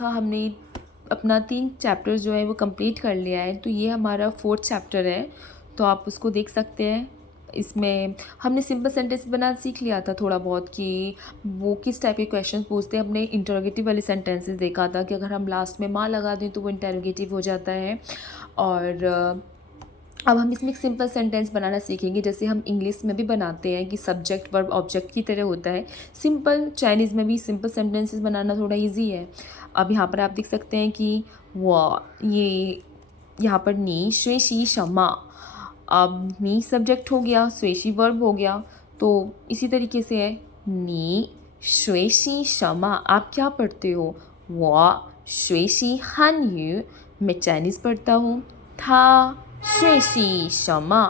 देखा हमने अपना 3 चैप्टर्स जो है वो कंप्लीट कर लिया है। तो ये हमारा 4th चैप्टर है, तो आप उसको देख सकते हैं। इसमें हमने सिंपल सेंटेंस बनाना सीख लिया था थोड़ा बहुत कि वो किस टाइप के क्वेश्चन पूछते हैं। हमने इंटरोगेटिव वाले सेंटेंसेस देखा था कि अगर हम लास्ट में माँ लगा दें तो वो इंटरोगेटिव हो जाता है। और अब हम इसमें एक सिंपल सेंटेंस बनाना सीखेंगे, जैसे हम इंग्लिश में भी बनाते हैं कि सब्जेक्ट वर्ब ऑब्जेक्ट की तरह होता है। सिंपल चाइनीज़ में भी सिंपल सेंटेंसेस बनाना थोड़ा इजी है। अब यहाँ पर आप देख सकते हैं कि ये यहाँ पर नी श्वे शी शमा, अब नी सब्जेक्ट हो गया, स्वेशी वर्ब हो गया। तो इसी तरीके से है नी श्वे शी शमा, आप क्या पढ़ते हो? वो श्वे शी हान यू, मैं चाइनीज़ पढ़ता हूँ। था श्वे शी शमा,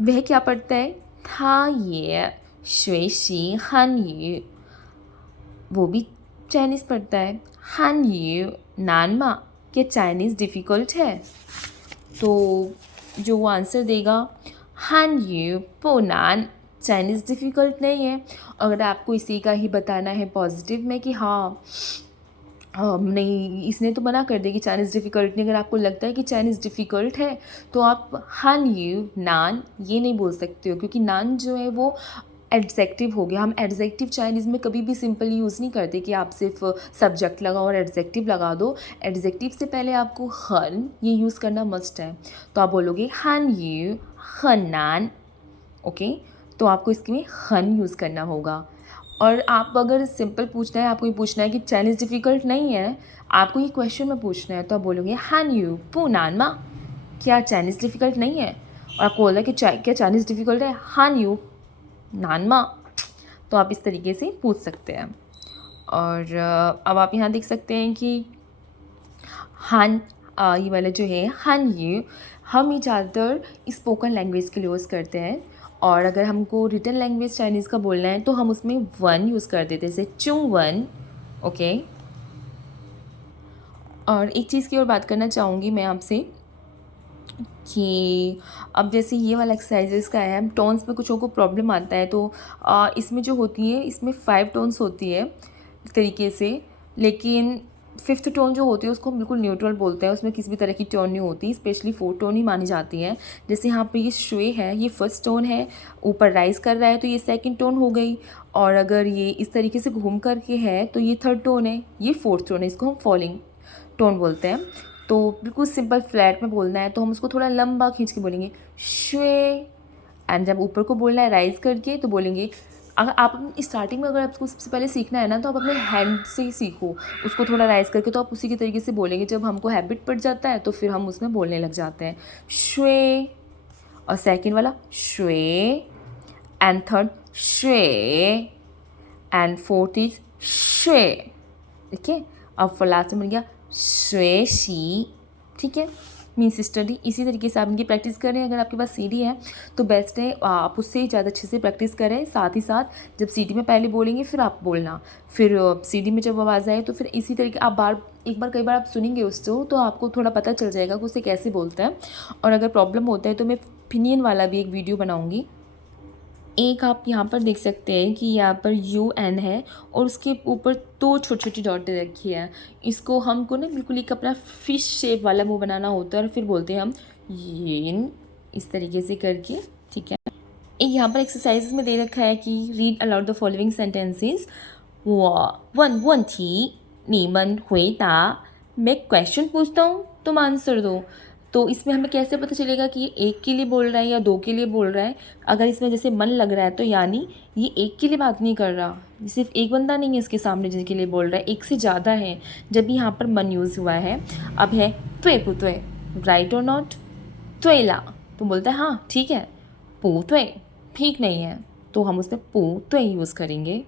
वह क्या पढ़ता है? था ये श्वे शी हान यू, वो भी चाइनीज़ पढ़ता है। हान यू नान मा, क्या चाइनीज़ डिफ़िकल्ट है? तो जो वो आंसर देगा हान यू पोनान, चाइनीज़ डिफ़िकल्ट नहीं है। अगर आपको इसी का ही बताना है पॉजिटिव में कि हाँ नहीं, इसने तो मना कर दी कि चाइनीज़ डिफ़िकल्ट नहीं, अगर आपको लगता है कि चाइनीज़ डिफ़िकल्ट है तो आप हान यू नान ये नहीं बोल सकते हो, क्योंकि नान जो है वो एडजेक्टिव हो गया। हम एडजेक्टिव चाइनीज़ में कभी भी सिंपल यूज़ नहीं करते कि आप सिर्फ सब्जेक्ट लगाओ और एडजेक्टिव लगा दो। एडजेक्टिव से पहले आपको हन ये यूज़ करना मस्ट है। तो आप बोलोगे हान यू हनान, ओके। तो आपको इसमें हन यूज़ करना होगा। और आप अगर सिंपल पूछना है, आपको ये पूछना है कि चाइनीज़ डिफ़िकल्ट नहीं है, आपको ये क्वेश्चन में पूछना है, तो आप बोलोगे हान यू पुनान मा, क्या चाइनीज़ डिफ़िकल्ट नहीं है? और आपको बोला कि क्या चाइनीज़ डिफ़िकल्ट है? हान यू नानमा, तो आप इस तरीके से पूछ सकते हैं। और अब आप यहाँ देख सकते हैं कि हान ये वाला जो है हान यू, हम ये ज़्यादातर स्पोकन लैंग्वेज के लिए यूज़ करते हैं। और अगर हमको रिटन लैंग्वेज चाइनीज़ का बोलना है तो हम उसमें वन यूज़ कर देते हैं, जैसे चुंग वन, ओके। और एक चीज़ की और बात करना चाहूँगी मैं आपसे कि अब जैसे ये वाला एक्सरसाइजेस का है, टोन्स में कुछ लोगों को प्रॉब्लम आता है। तो इसमें जो होती है, इसमें 5 टोन्स होती है एक तरीके से, लेकिन 5th टोन जो होती है उसको हम बिल्कुल न्यूट्रल बोलते हैं, उसमें किसी भी तरह की टोन नहीं होती, स्पेशली 4 टोन ही मानी जाती हैं। जैसे यहाँ पर ये श्वे है, ये फर्स्ट टोन है, ऊपर राइज कर रहा है तो ये सेकंड टोन हो गई। और अगर ये इस तरीके से घूम करके है तो ये 3rd टोन है, ये 4th टोन है, इसको हम फॉलिंग टोन बोलते हैं। तो बिल्कुल सिंपल फ्लैट में बोलना है तो हम उसको थोड़ा लंबा खींच के बोलेंगे श्वे। एंड जब ऊपर को बोलना है राइज करके तो बोलेंगे, अगर आप स्टार्टिंग में अगर आपको सबसे पहले सीखना है ना तो आप अपने हैंड से ही सीखो उसको थोड़ा राइज करके, तो आप उसी के तरीके से बोलेंगे। जब हमको हैबिट पड़ जाता है तो फिर हम उसमें बोलने लग जाते हैं श्वे। और सेकेंड वाला श्वे, एंड थर्ड श्वे, एंड फोर्थ इज श्वे, ठीक है। अब फॉर लास्ट में बन गया श्वे शी, ठीक है, मीन्स स्टडी। इसी तरीके से आप इनकी प्रैक्टिस करें। अगर आपके पास सीडी है तो बेस्ट है आप उससे ज़्यादा अच्छे से प्रैक्टिस करें। साथ ही साथ जब सीडी में पहले बोलेंगे फिर आप बोलना, फिर सीडी में जब आवाज़ आए तो फिर इसी तरीके आप कई बार आप सुनेंगे उसको तो आपको थोड़ा पता चल जाएगा कि उसे कैसे बोलता है। और अगर प्रॉब्लम होता है तो मैं ओपिनियन वाला भी एक वीडियो बनाऊँगी। एक आप यहाँ पर देख सकते हैं कि यहाँ पर UN है और उसके ऊपर 2 छोटी छोटी डॉटें रखी है। इसको हमको ना बिल्कुल एक अपना फिश शेप वाला मुँह बनाना होता है और फिर बोलते हैं हम येन, इस तरीके से करके, ठीक है। एक यहाँ पर एक्सरसाइज में दे रखा है कि read aloud the following sentences. 我问问题你们回答, मैं क्वेश्चन पूछता हूँ तुम आंसर दो। तो इसमें हमें कैसे पता चलेगा कि ये एक के लिए बोल रहा है या 2 के लिए बोल रहा है? अगर इसमें जैसे मन लग रहा है तो यानी ये एक के लिए बात नहीं कर रहा, सिर्फ एक बंदा नहीं है इसके सामने जिनके लिए बोल रहा है, एक से ज़्यादा है। जब भी यहाँ पर मन यूज़ हुआ है। अब है त्वे पुत्वे, राइट और नॉट? त्वेला तो बोलता है हाँ ठीक है, पू त्वे ठीक नहीं है, तो हम उसमें पू त्वे यूज़ करेंगे।